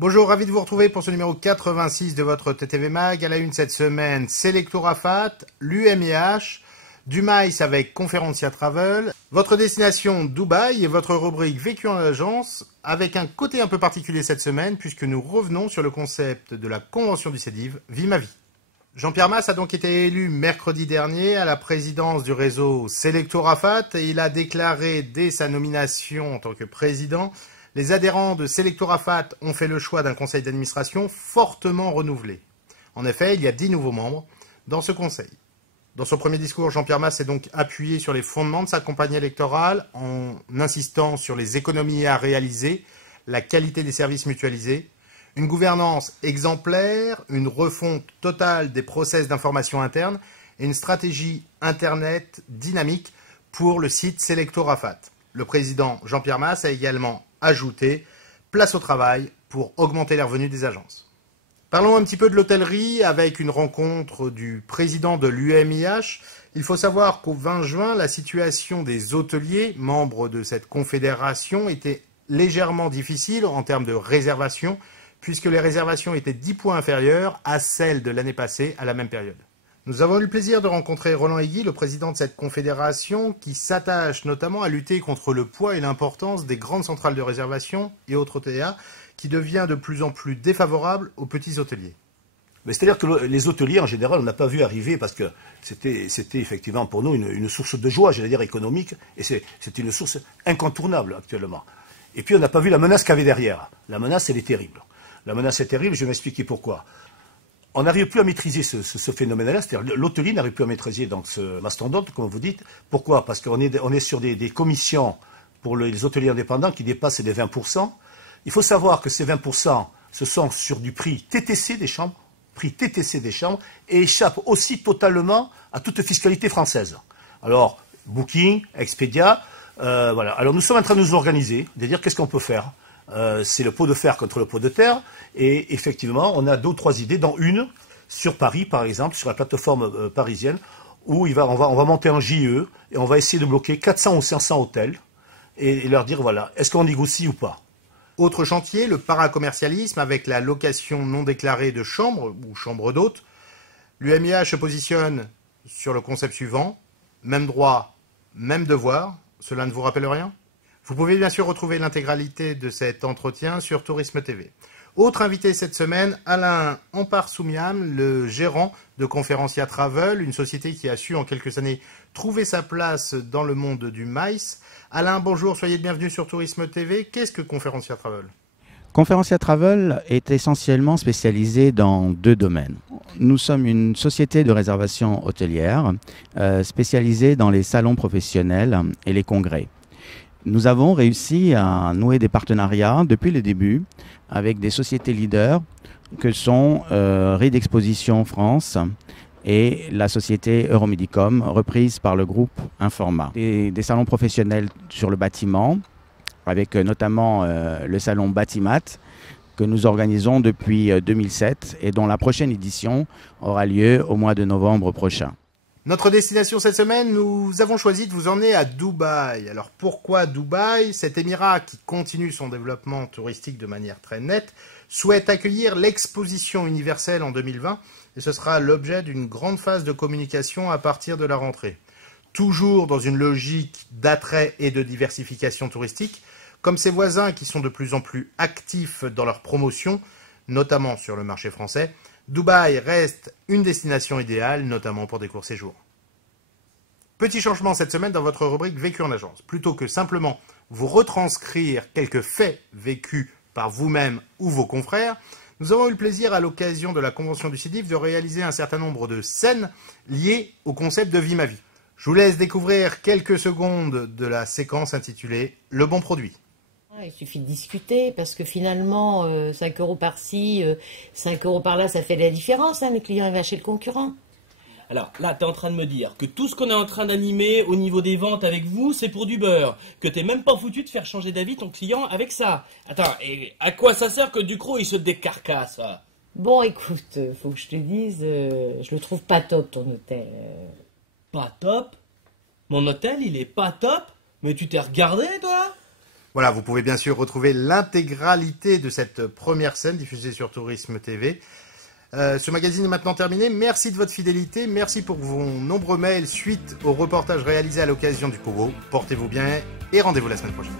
Bonjour, ravi de vous retrouver pour ce numéro 86 de votre TTV Mag. À la une cette semaine, Selecto Rafat, l'UMIH, du MICE avec Conferencia Travel, votre destination Dubaï et votre rubrique Vécu en agence avec un côté un peu particulier cette semaine puisque nous revenons sur le concept de la convention du CEDIV Vie ma vie. Jean-Pierre Mas a donc été élu mercredi dernier à la présidence du réseau Selecto Rafat et il a déclaré dès sa nomination en tant que président: les adhérents de Selecto Rafat ont fait le choix d'un conseil d'administration fortement renouvelé. En effet, il y a 10 nouveaux membres dans ce conseil. Dans son premier discours, Jean-Pierre Mas s'est donc appuyé sur les fondements de sa campagne électorale en insistant sur les économies à réaliser, la qualité des services mutualisés, une gouvernance exemplaire, une refonte totale des process d'information interne et une stratégie Internet dynamique pour le site Selecto Rafat. Le président Jean-Pierre Mas a également ajouté place au travail pour augmenter les revenus des agences. Parlons un petit peu de l'hôtellerie avec une rencontre du président de l'UMIH. Il faut savoir qu'au 20 juin, la situation des hôteliers, membres de cette confédération, était légèrement difficile en termes de réservation, puisque les réservations étaient 10 points inférieures à celles de l'année passée à la même période. Nous avons eu le plaisir de rencontrer Roland Aiguy, le président de cette confédération, qui s'attache notamment à lutter contre le poids et l'importance des grandes centrales de réservation et autres OTA, qui devient de plus en plus défavorable aux petits hôteliers. C'est-à-dire que les hôteliers, en général, on n'a pas vu arriver parce que c'était effectivement pour nous une source de joie, j'allais dire économique, et c'est une source incontournable actuellement. Et puis on n'a pas vu la menace qu'il y avait derrière. La menace, elle est terrible. La menace est terrible, je vais m'expliquer pourquoi. On n'arrive plus à maîtriser ce phénomène-là, c'est-à-dire l'hôtelier n'arrive plus à maîtriser donc, ce mastodonte, comme vous dites. Pourquoi? Parce qu'on est sur des commissions pour les hôteliers indépendants qui dépassent les 20%. Il faut savoir que ces 20%, ce sont sur du prix TTC des chambres, et échappent aussi totalement à toute fiscalité française. Alors, Booking, Expedia, voilà. Alors nous sommes en train de nous organiser, de dire qu'est-ce qu'on peut faire. C'est le pot de fer contre le pot de terre. Et effectivement, on a 2 ou 3 idées, dont une sur Paris, par exemple, sur la plateforme parisienne, où on va monter en JE et on va essayer de bloquer 400 ou 500 hôtels et leur dire, voilà, est-ce qu'on négocie ou pas? Autre chantier, le paracommercialisme avec la location non déclarée de chambres ou chambres d'hôtes. L'UMIH se positionne sur le concept suivant: même droit, même devoir. Cela ne vous rappelle rien? Vous pouvez bien sûr retrouver l'intégralité de cet entretien sur Tourisme TV. Autre invité cette semaine, Alain Ampar-Soumiam, le gérant de Conferencia Travel, une société qui a su en quelques années trouver sa place dans le monde du MICE. Alain, bonjour, soyez le bienvenu sur Tourisme TV. Qu'est-ce que Conferencia Travel? Conferencia Travel est essentiellement spécialisée dans 2 domaines. Nous sommes une société de réservation hôtelière spécialisée dans les salons professionnels et les congrès. Nous avons réussi à nouer des partenariats depuis le début avec des sociétés leaders que sont Reed Exposition France et la société Euromedicom, reprise par le groupe Informa. Des salons professionnels sur le bâtiment, avec notamment le salon Batimat, que nous organisons depuis 2007 et dont la prochaine édition aura lieu au mois de novembre prochain. Notre destination cette semaine, nous avons choisi de vous emmener à Dubaï. Alors pourquoi Dubaï? Cet émirat qui continue son développement touristique de manière très nette souhaite accueillir l'exposition universelle en 2020 et ce sera l'objet d'une grande phase de communication à partir de la rentrée. Toujours dans une logique d'attrait et de diversification touristique, comme ses voisins qui sont de plus en plus actifs dans leur promotion, notamment sur le marché français, Dubaï reste une destination idéale, notamment pour des courts séjours. Petit changement cette semaine dans votre rubrique Vécu en agence. Plutôt que simplement vous retranscrire quelques faits vécus par vous-même ou vos confrères, nous avons eu le plaisir à l'occasion de la convention du CEDIV de réaliser un certain nombre de scènes liées au concept de Vie ma vie. Je vous laisse découvrir quelques secondes de la séquence intitulée « Le bon produit ». Il suffit de discuter parce que finalement, 5 € par-ci, 5 € par-là, ça fait la différence. Hein, le client il va chez le concurrent. Alors là, tu es en train de me dire que tout ce qu'on est en train d'animer au niveau des ventes avec vous, c'est pour du beurre. Que t'es même pas foutu de faire changer d'avis ton client avec ça. Attends, et à quoi ça sert que Ducrot il se décarcasse? Bon, écoute, faut que je te dise, je le trouve pas top ton hôtel. Pas top? Mon hôtel, il est pas top? Mais tu t'es regardé, toi? Voilà, vous pouvez bien sûr retrouver l'intégralité de cette première scène diffusée sur Tourisme TV. Ce magazine est maintenant terminé. Merci de votre fidélité. Merci pour vos nombreux mails suite au reportage réalisé à l'occasion du Pogo. Portez-vous bien et rendez-vous la semaine prochaine.